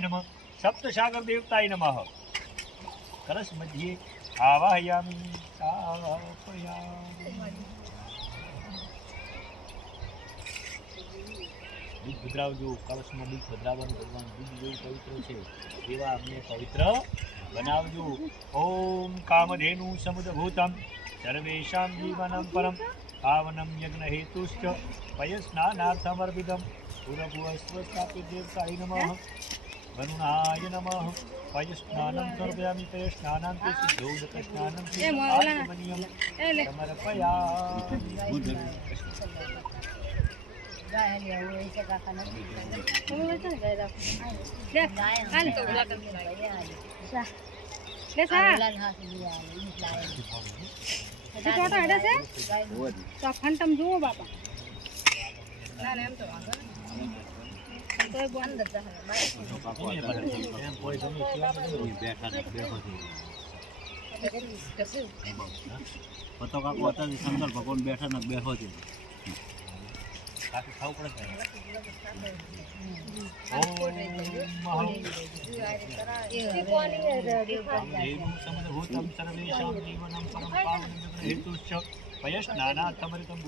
नमः सप्त सागर देवताय नमः कलश मध्ये आवाहयामि दूध भद्रावજો કળશમાં दूध ભદ્રાવાનું ભગવાન दूध જેવું પવિત્ર છે એવા અમને પવિત્ર બનાવજો ઓમ કામધેનુ સમુદ્ભૂતમ સર્વેષાં જીવનમ પરમ પાવનમ યજ્ઞ હેતુશ્ચ પયસ્નાનાર્થમર્પિતમ પૂર્વભુવસ્વસ્થાપિત દેવતાય નમઃ વરુણાય નમઃ પયસ્નાनं સમર્પયામિ પયસ્નાનાંતે સિદ્ધોદકસ્નાनं આત્મનિયમ સમર્પયામિ ફંટમ જુઓ બાપા શંકર ભગવાન બેઠા ને બેઠો છે પયસ્નાનાથમૃતમ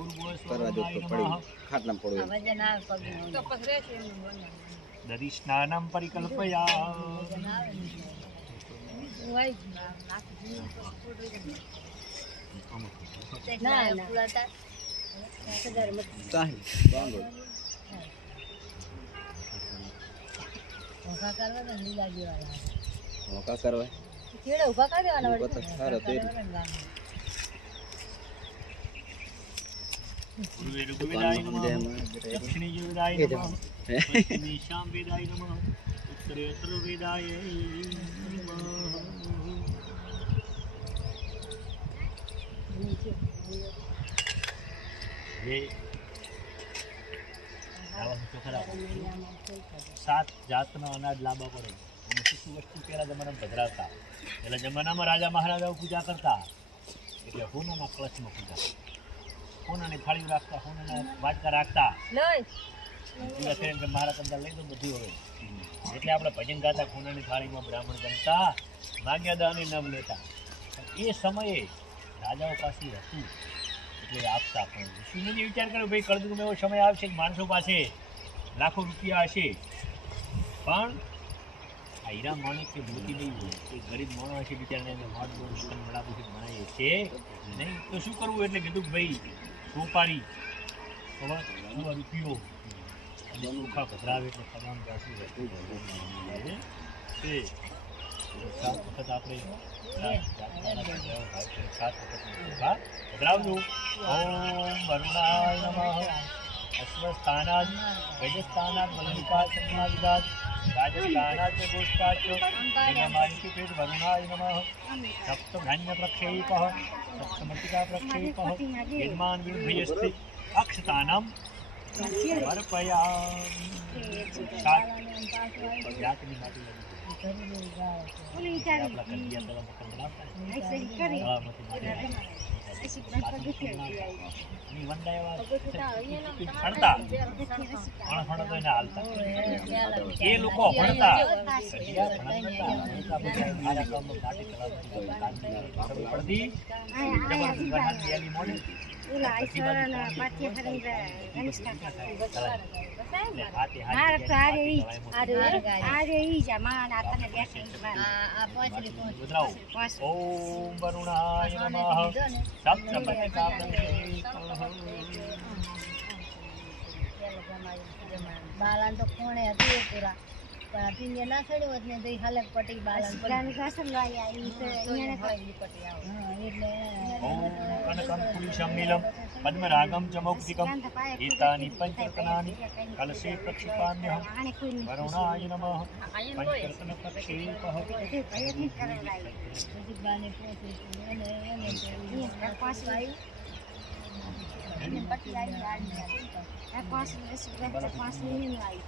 દધિ સ્નાનમ પરિકલ્પયા દક્ષિણેય વેદાય નમઃ પશ્ચિમેશાં વેદાય નમઃ ઉત્તરેતર વેદાય સાત જાતનો અનાજ લાવવા પડે અને શું વસ્તુ પહેલા જમાનામાં ભદ્રાવતા પહેલા જમાનામાં રાજા મહારાજાઓ પૂજા કરતા એટલે હોનાના કળશમાં પૂજા હોનાની થાળી રાખતા હોનાના વાટકા રાખતા મારા કંદા લઈ દો બધું હવે એટલે આપણે ભજન ગાતા હોનાની થાળીમાં બ્રાહ્મણ જમતા માગ્યા દાની નામ લેતા એ સમયે રાજાઓ પાસે હતું એટલે આપતા પણ ઋષિને વિચાર કર્યો ભાઈ કળયુગમાં એવો સમય આવશે કે માણસો પાસે લાખો રૂપિયા હશે પણ આ હીરા માણસ કે મોતી નહીં હોય એ ગરીબ માણસ હશે બિચારાને મળાપુથી ભણાય છે નહીં તો શું કરવું એટલે કીધું ભાઈ સોપારી રૂપિયો અને ચોખા ભદ્રાવે એટલે તમામ જાતિ વસ્તુ તે સાત વખત આપણે સાત વખત ચોખા ભદ્રાવજો ઓમ વરુણાય નમઃ અશ્વસ્થાનાદ ગજસ્થાનાદ વલ્લિકાસનાદિદાદ રાજસ્થાનાદ ગોષ્ઠાચ નિયમાનિકેત વરુણાય નમઃ સપ્તધાન્ય પ્રક્ષેપઃ સપ્તમતિકા પ્રક્ષેપઃ યજમાન વિભયસ્તિ અક્ષતાનામ સમર્પયામિ સાત જાતની માટી એ લોકો ભણતા ઓમ વરુણાય નમઃ સપ્તમતિકા બાલાન તો કોણે હતી પૂરા પણ પીને ના ચડ્યો હોત ને તો હાલક પટી બાલાન કાસમ લાયા ઈ તો એને ખાઈ પટી આવ એટલે ઓમ કનકંકુલિશમ નીલમ પદ્મરાગમ ચમૌક્તિકમ એતાની પંચરત્નાની કલશે પ્રક્ષિપામ્યહં વરુણાય નમઃ પંચરત્ન પ્રક્ષેપઃ બાને પોતે એને પાસ આવી એને પટી આવી આ પાસ મિનિટ આવી